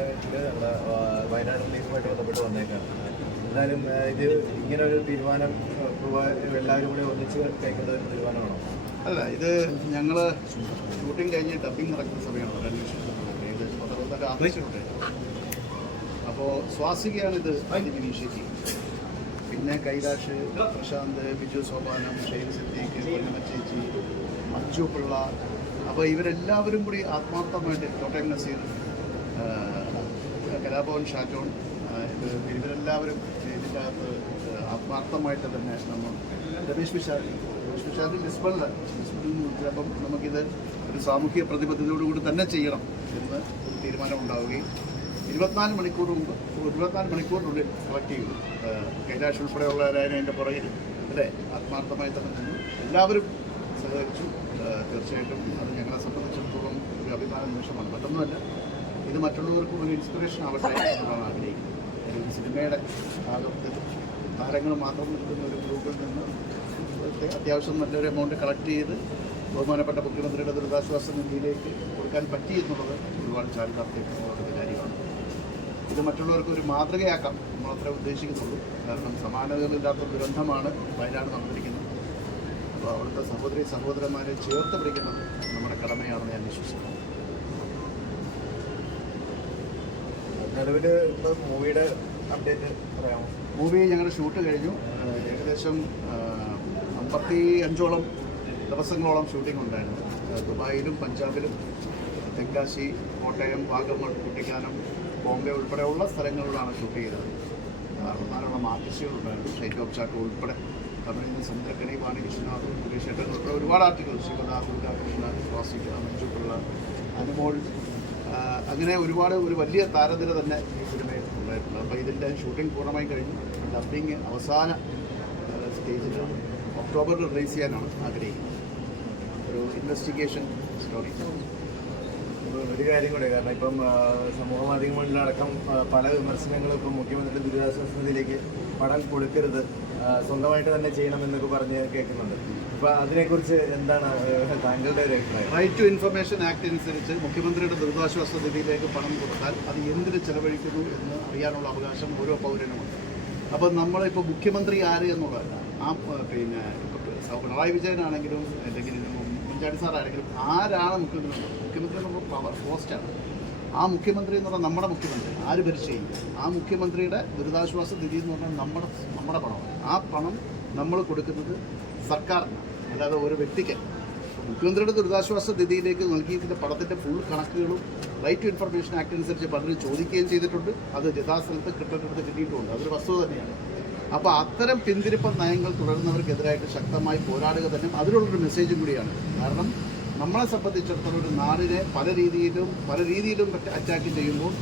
പാർലമെന്റിൽ നമ്മുടെ വയനാട് റിലീഫുമായിട്ട് ബന്ധപ്പെട്ട് വന്നേക്കാം എന്നാലും ഇത് ഇങ്ങനെ ഒരു തീരുമാനം എല്ലാവരും കൂടെ ഒന്നിച്ച് കൈക്കൊണ്ട ഒരു തീരുമാനമാണോ? അല്ല ഇത് ഞങ്ങൾ ഷൂട്ടിംഗ് കഴിഞ്ഞ് ഡബിങ് നടക്കുന്ന സമയമാണ് ഇത് പന്ത്രണ്ട് ആർട്ടിസ്റ്റുണ്ട് അപ്പോൾ സ്വാസികയാണ് ഇത് ആദ്യം ഇനീഷ്യേറ്റ് ചെയ്യുന്നത്. പിന്നെ കൈലാഷ് പ്രശാന്ത് ബിജു സോപാനം ഷെയ്ൽ സിദ്ദീഖ് പൊന്നമ്മ ചേച്ചി മഞ്ജു പിള്ള. അപ്പോൾ ഇവരെല്ലാവരും കൂടി ആത്മാർത്ഥമായിട്ട് കോട്ടയം നസീർ കലാഭവൻ ആ, ഇത് ഇവരെല്ലാവരും ഇതിന്റെ ആത്മാർത്ഥമായിട്ട് തന്നെ നമ്മൾ രമേശ് വിശാൽ രമേശ് വിശാഖ് ലിസ്ബണിലാണ് ലിസ്ബണിൽ നിന്ന് അപ്പം നമുക്കിത് ഒരു സാമൂഹിക പ്രതിബദ്ധതയോടുകൂടി തന്നെ ചെയ്യണം എന്ന് ഒരു തീരുമാനം ഉണ്ടാവുകയും ഇരുപത്തിനാല് മണിക്കൂർ മുമ്പ് ഇരുപത്തിനാല് മണിക്കൂറിനുള്ളിൽ കളക്ട് ചെയ്തു. കൈലാഷ് ഉൾപ്പെടെയുള്ളവരായാലും അതിന്റെ പുറകിൽ അല്ലേ? ആത്മാർത്ഥമായി തന്നെ നിന്നു എല്ലാവരും സഹകരിച്ചു. തീർച്ചയായിട്ടും അത് ഞങ്ങളെ സംബന്ധിച്ചിടത്തോളം ഒരു അഭിമാന നിമിഷമാണ്. മറ്റൊന്നുമല്ല ഇത് മറ്റുള്ളവർക്കും ഒരു ഇൻസ്പിറേഷൻ ആവട്ടെ എന്നാണ് ആഗ്രഹിക്കുന്നത്. സിനിമയുടെ ഭാഗത്ത് താരങ്ങൾ മാത്രം നിൽക്കുന്ന ഒരു ഗ്രൂപ്പിൽ നിന്ന് അത്യാവശ്യം നല്ലൊരു എമൗണ്ട് കളക്ട് ചെയ്ത് ബഹുമാനപ്പെട്ട മുഖ്യമന്ത്രിയുടെ ദുരിതാശ്വാസ നിധിയിലേക്ക് കൊടുക്കാൻ പറ്റി എന്നുള്ളത് ഒരുപാട് ചാരിതാർത്ഥ്യമുള്ള കാര്യമാണ്. ഇത് മറ്റുള്ളവർക്ക് ഒരു മാതൃകയാക്കാം നമ്മൾ അത്ര ഉദ്ദേശിക്കുന്നുള്ളൂ. കാരണം സമാനതകളില്ലാത്ത ദുരന്തമാണ് വയനാട് നടന്നിരിക്കുന്നത്. അപ്പോൾ അവിടുത്തെ സഹോദരി സഹോദരന്മാരെ ചേർത്ത് പിടിക്കുന്നത് നമ്മുടെ കടമയാണെന്ന് ഞാൻ വിശ്വസിക്കുന്നു. മൂവിയുടെ അപ്ഡേറ്റ് മൂവി ഞങ്ങളുടെ ഷൂട്ട് കഴിഞ്ഞു. ഏകദേശം അമ്പത്തി അഞ്ചോളം ദിവസങ്ങളോളം ഷൂട്ടിംഗ് ഉണ്ടായിരുന്നു. ദുബായിലും പഞ്ചാബിലും തെങ്കാശി കോട്ടയം വാഗമൺ കുട്ടിക്കാനം ബോംബെ ഉൾപ്പെടെയുള്ള സ്ഥലങ്ങളിലാണ് ഷൂട്ട് ചെയ്തത്. അറുപത്തിനാലോളം ആർട്ടിസ്റ്റുകളുണ്ടായിരുന്നു ഷൈറ്റ് ഓഫ് ചാക്ക് ഉൾപ്പെടെ. തമിഴിൽ നിന്ന് വാണി വിശ്വനാഥ് സുരേഷ് ഏട്ടൻ ഉൾപ്പെടെ ഒരുപാട് ആർട്ടിക്കിൾ ശിവദാ ദുർഗാകൃഷ്ണ സ്വാസിക മഞ്ജു അനുമോൾ അങ്ങനെ ഒരുപാട് ഒരു വലിയ താരനിര തന്നെ ഈ സിനിമയിൽ ഉണ്ടായിട്ടുണ്ട്. അപ്പോൾ ഇതിന്റെ ഷൂട്ടിംഗ് പൂർണമായി കഴിഞ്ഞു. ഡബിങ് അവസാന സ്റ്റേജിൽ ഒക്ടോബറിൽ റിലീസ് ചെയ്യാനാണ് ആഗ്രഹിക്കുന്നത്. ഒരു ഇൻവെസ്റ്റിഗേഷൻ സ്റ്റോറി ഒരു കാര്യം കൂടെ കാരണം ഇപ്പം സമൂഹ മാധ്യമങ്ങളിലടക്കം പല വിമർശനങ്ങളും ഇപ്പം മുഖ്യമന്ത്രി ദുരിതാശ്വാസ നിധിയിലേക്ക് പണം കൊടുക്കരുത് സ്വന്തമായിട്ട് തന്നെ ചെയ്യണം എന്നൊക്കെ പറഞ്ഞ് കേൾക്കുന്നുണ്ട്. അപ്പൊ അതിനെക്കുറിച്ച് എന്താണ് താങ്കളുടെ ഒരു അഭിപ്രായം? റൈറ്റ് ടു ഇൻഫർമേഷൻ ആക്ട് അനുസരിച്ച് മുഖ്യമന്ത്രിയുടെ ദുരിതാശ്വാസ നിധിയിലേക്ക് പണം കൊടുത്താൽ അത് എന്തിന് ചെലവഴിക്കുന്നു എന്ന് അറിയാനുള്ള അവകാശം ഓരോ പൗരനുമുണ്ട്. അപ്പോൾ നമ്മളിപ്പോൾ മുഖ്യമന്ത്രി ആര് എന്നുള്ളതല്ല ആ പിന്നെ പിണറായി വിജയനാണെങ്കിലും അല്ലെങ്കിൽ മുൻചാടി സാറാണെങ്കിലും ആരാണ് മുഖ്യമന്ത്രി മുഖ്യമന്ത്രി എന്നുള്ള പവർ പോസ്റ്റാണ് ആ മുഖ്യമന്ത്രി എന്ന് പറഞ്ഞാൽ നമ്മുടെ മുഖ്യമന്ത്രി. ആര് ഭരിച്ചില്ല ആ മുഖ്യമന്ത്രിയുടെ ദുരിതാശ്വാസ നിധി എന്ന് പറഞ്ഞാൽ നമ്മുടെ നമ്മുടെ പണമാണ്. ആ പണം നമ്മൾ കൊടുക്കുന്നത് സർക്കാരിനാണ്. അല്ലാതെ ഒരു വ്യക്തിക്ക്. മുഖ്യമന്ത്രിയുടെ ദുരിതാശ്വാസ നിധിയിലേക്ക് നൽകിയതിന്റെ പണത്തിന്റെ ഫുൾ കണക്കുകളും റൈറ്റ് ടു ഇൻഫർമേഷൻ ആക്ട് അനുസരിച്ച് പലരും ചോദിക്കുകയും ചെയ്തിട്ടുണ്ട്. അത് യഥാസ്ഥലത്ത് കിട്ടേണ്ടത് കിട്ടിയിട്ടുമുണ്ട്. അതൊരു വസ്തുത തന്നെയാണ്. അപ്പോൾ അത്തരം പിന്തിരിപ്പൻ നയങ്ങൾ തുടരുന്നവർക്കെതിരായിട്ട് ശക്തമായി പോരാടുക തന്നെ അതിനുള്ളൊരു മെസ്സേജും കൂടിയാണ്. കാരണം നമ്മളെ സംബന്ധിച്ചിടത്തോളം ഒരു നാടിനെ പല രീതിയിലും പല രീതിയിലും അറ്റാക്ക് ചെയ്യുമ്പോൾ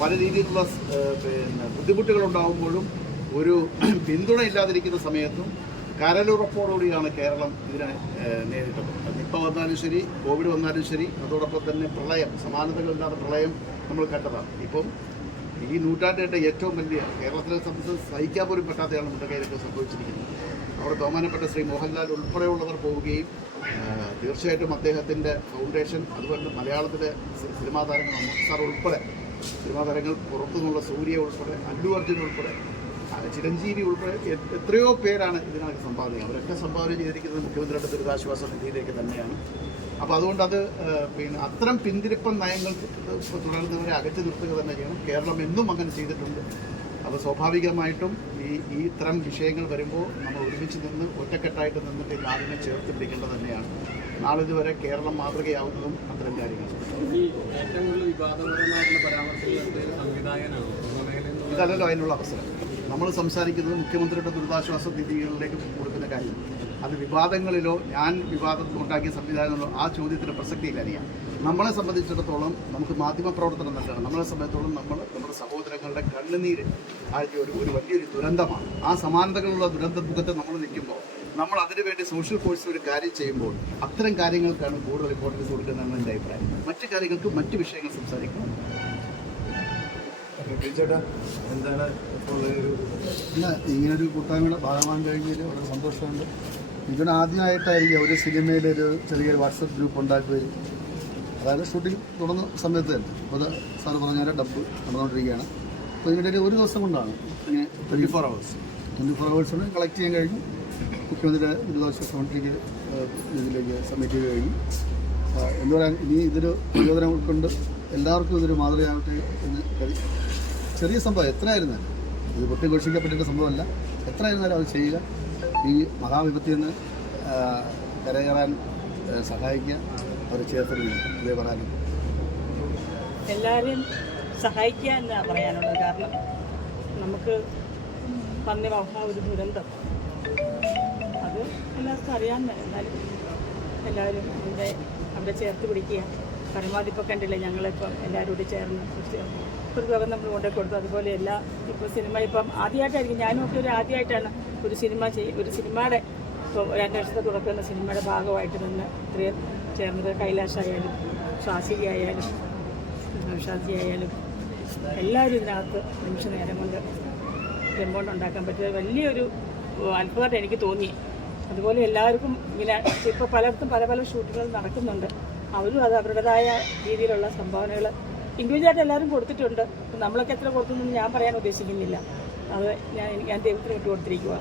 പല രീതിയിലുള്ള പിന്നെ ബുദ്ധിമുട്ടുകൾ ഉണ്ടാകുമ്പോഴും ഒരു പിന്തുണ ഇല്ലാതിരിക്കുന്ന സമയത്തും കരലുറപ്പോടുകൂടിയാണ് കേരളം ഇതിനെ നേരിട്ടത്. നിപ്പ വന്നാലും ശരി കോവിഡ് വന്നാലും ശരി അതോടൊപ്പം തന്നെ പ്രളയം സമാനതകളില്ലാത്ത പ്രളയം നമ്മൾ കണ്ടതാണ്. ഇപ്പം ഈ നൂറ്റാണ്ടിന്റെ ഏറ്റവും വലിയ കേരളത്തിലെ സംബന്ധിച്ച് സഹിക്കാൻ പോലും പറ്റാത്തയാണ് മുണ്ടക്കൈയിലൊക്കെ സംഭവിച്ചിരിക്കുന്നത്. അവിടെ ബഹുമാനപ്പെട്ട ശ്രീ മോഹൻലാൽ ഉൾപ്പെടെയുള്ളവർ പോവുകയും തീർച്ചയായിട്ടും അദ്ദേഹത്തിന്റെ ഫൗണ്ടേഷൻ അതുപോലെ മലയാളത്തിലെ സിനിമാ താരങ്ങൾ സാർ ഉൾപ്പെടെ സിനിമാ താരങ്ങൾ പുറത്തുനിന്നുള്ള സൂര്യ ഉൾപ്പെടെ അല്ലു അർജുൻ ഉൾപ്പെടെ ചിരഞ്ജീവി ഉൾപ്പെടെ എത്രയോ പേരാണ് ഇതിനകത്ത് സംഭാവന അവരൊക്കെ സംഭാവന ചെയ്തിരിക്കുന്നത് മുഖ്യമന്ത്രിയുടെ ദുരിതാശ്വാസ നിധിയിലേക്ക് തന്നെയാണ്. അപ്പോൾ അതുകൊണ്ട് അത് പിന്നെ അത്തരം പിന്തിരിപ്പൻ നയങ്ങൾ തുടരുന്നവരെ അകറ്റി നിർത്തുക തന്നെ ചെയ്യണം. കേരളം എന്നും അങ്ങനെ ചെയ്തിട്ടുണ്ട്. അപ്പോൾ സ്വാഭാവികമായിട്ടും ഈ ഈ ഇത്തരം വിഷയങ്ങൾ വരുമ്പോൾ നമ്മൾ ഒരുമിച്ച് നിന്ന് ഒറ്റക്കെട്ടായിട്ട് നിന്നിട്ട് ഈ നാടിനെ ചേർത്ത് പിടിക്കേണ്ടത് തന്നെയാണ് നാളിതുവരെ കേരളം മാതൃകയാവുന്നതും അത്തരം കാര്യങ്ങൾ. ഇതല്ലല്ലോ അതിനുള്ള അവസരം. നമ്മൾ സംസാരിക്കുന്നത് മുഖ്യമന്ത്രിയുടെ ദുരിതാശ്വാസ നിധികളിലേക്ക് കൊടുക്കുന്ന കാര്യം അത് വിവാദങ്ങളിലോ ഞാൻ വിവാദം ഉണ്ടാക്കിയ സംവിധാനങ്ങളോ ആ ചോദ്യത്തിന് പ്രസക്തിയില്ല അറിയാം. നമ്മളെ സംബന്ധിച്ചിടത്തോളം നമുക്ക് മാധ്യമപ്രവർത്തനം നല്ലതാണ്. നമ്മളെ സംബന്ധിച്ചിടത്തോളം നമ്മൾ നമ്മുടെ സഹോദരങ്ങളുടെ കണ്ണുനീര് ആഴ്ച ഒരു ഒരു വലിയൊരു ദുരന്തമാണ്. ആ സമാനതകളുള്ള ദുരന്ത മുഖത്ത് നമ്മൾ നിൽക്കുമ്പോൾ നമ്മൾ അതിനുവേണ്ടി സോഷ്യൽ ഫോഴ്സിൽ ഒരു കാര്യം ചെയ്യുമ്പോൾ അത്തരം കാര്യങ്ങൾക്കാണ് കൂടുതൽ ഇമ്പോർട്ടൻസ് കൊടുക്കുന്നതെന്ന് എന്റെ അഭിപ്രായം. മറ്റു കാര്യങ്ങൾക്ക് മറ്റു വിഷയങ്ങൾ സംസാരിക്കണം ഇങ്ങനൊരു കൂട്ടായ്മയുടെ ഭാഗമാൻ കഴിഞ്ഞതിൽ വളരെ സന്തോഷമുണ്ട്. ഇതിനാദ്യമായിട്ടായിരിക്കും ഒരു സിനിമയിലൊരു ചെറിയ വാട്സപ്പ് ഗ്രൂപ്പ് ഉണ്ടാക്കുകയും അതായത് ഷൂട്ടിംഗ് തുടങ്ങുന്ന സമയത്ത് തന്നെ. അപ്പോൾ അത് സാറ് പറഞ്ഞ പോലെ ഡബ് നടന്നുകൊണ്ടിരിക്കുകയാണ്. അപ്പോൾ ഇതിനിടയിൽ ഒരു ദിവസം കൊണ്ടാണ് ഇങ്ങനെ twenty four hours twenty four hours കൊണ്ട് കളക്ട് ചെയ്യാൻ കഴിഞ്ഞു. മുഖ്യമന്ത്രിയുടെ ദുരിതാശ്വാസ ഫണ്ടിലേക്ക് ഇതിലേക്ക് സബ്മിറ്റ് ചെയ്ത് കഴിഞ്ഞു. എന്താ പറയുക ഇനി ഇതൊരു പ്രചോദനം ഉൾക്കൊണ്ട് എല്ലാവർക്കും ഇതൊരു മാതൃകയാവട്ടെ എന്ന് കരുതി. ചെറിയ സംഭവം എത്രയായിരുന്നാലും ഇത് പൊട്ടിഘോഷിക്കപ്പെട്ടിട്ട് സംഭവമല്ല. എത്രയായിരുന്നാലും അത് ചെയ്യുക ഈ മഹാവിപത്തിൽ നിന്ന് കരകയറാൻ ആ, സഹായിക്കുക അവർ ചേർത്തിരുന്നു ഇതേ പറയാനും. എല്ലാവരെയും സഹായിക്കുക എന്നാണ് പറയാനുള്ളത്. കാരണം നമുക്ക് പന്നി മഹാ ഒരു ദുരന്തം. അത് എല്ലാവർക്കും അറിയാവുന്ന എന്നാലും എല്ലാവരും അവിടെ അവിടെ ചേർത്ത് പിടിക്കുക. പരമാവധി ഇപ്പോൾ കണ്ടില്ലേ ഞങ്ങളിപ്പം എല്ലാവരും കൂടി ചേർന്ന് ഒരു- തുക നമ്മൾ കൊണ്ടു കൊടുത്തു. അതുപോലെ എല്ലാ ഇപ്പോൾ സിനിമ ഇപ്പം ആദ്യമായിട്ടായിരിക്കും. ഞാനും ഒക്കെ ഒരു ആദ്യമായിട്ടാണ് ഒരു സിനിമ ചെയ് ഒരു സിനിമയുടെ രണ്ട് വർഷത്തെ തുടക്കുന്ന സിനിമയുടെ ഭാഗമായിട്ട് നിന്ന് ഇത്രയും ചേർന്നത് കൈലാഷായാലും സ്വാസികയായാലും ഷാജി ആയാലും എല്ലാവരും ഇതിനകത്ത് നിമിഷ നേരം കൊണ്ട് എമൗണ്ട് ഉണ്ടാക്കാൻ പറ്റിയ വലിയൊരു അത്ഭുതമായിട്ട് എനിക്ക് തോന്നി. അതുപോലെ എല്ലാവർക്കും ഇങ്ങനെ ഇപ്പോൾ പലർക്കും പല പല ഷൂട്ടുകൾ നടക്കുന്നുണ്ട്. അവരും അത് അവരുടേതായ രീതിയിലുള്ള സംഭാവനകൾ ഇൻഡിവിജ്വലായിട്ട് എല്ലാവരും കൊടുത്തിട്ടുണ്ട്. നമ്മളൊക്കെ എത്ര കൊടുത്തു ഞാൻ പറയാൻ ഉദ്ദേശിക്കുന്നില്ല. അത് ഞാൻ ഞാൻ ദൈവത്തിന് വിട്ടു കൊടുത്തിരിക്കുക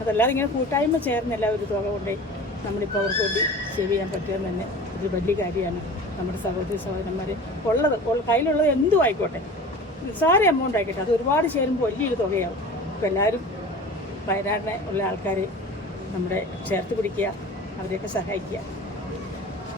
അതല്ലാതെ ഇങ്ങനെ കൂട്ടായ്മ ചേർന്ന് എല്ലാവരും തുക കൊണ്ടേ നമ്മളിപ്പോൾ അവർക്ക് വേണ്ടി സേവ് ചെയ്യാൻ പറ്റുമെന്ന് തന്നെ ഒരു വലിയ കാര്യമാണ് നമ്മുടെ സഹോദരി സഹോദരന്മാർ ഉള്ളത് ഉള്ള- കയ്യിലുള്ളത് എന്തും ആയിക്കോട്ടെ. നിസ്സാര എമൗണ്ട് ആയിക്കോട്ടെ. അത് ഒരുപാട് ചേരുമ്പോൾ വലിയൊരു തുകയാവും. അപ്പോൾ എല്ലാവരും വയനാടിനെ ഉള്ള ആൾക്കാരെ നമ്മുടെ ചേർത്ത് പിടിക്കുക അവരെയൊക്കെ സഹായിക്കുക.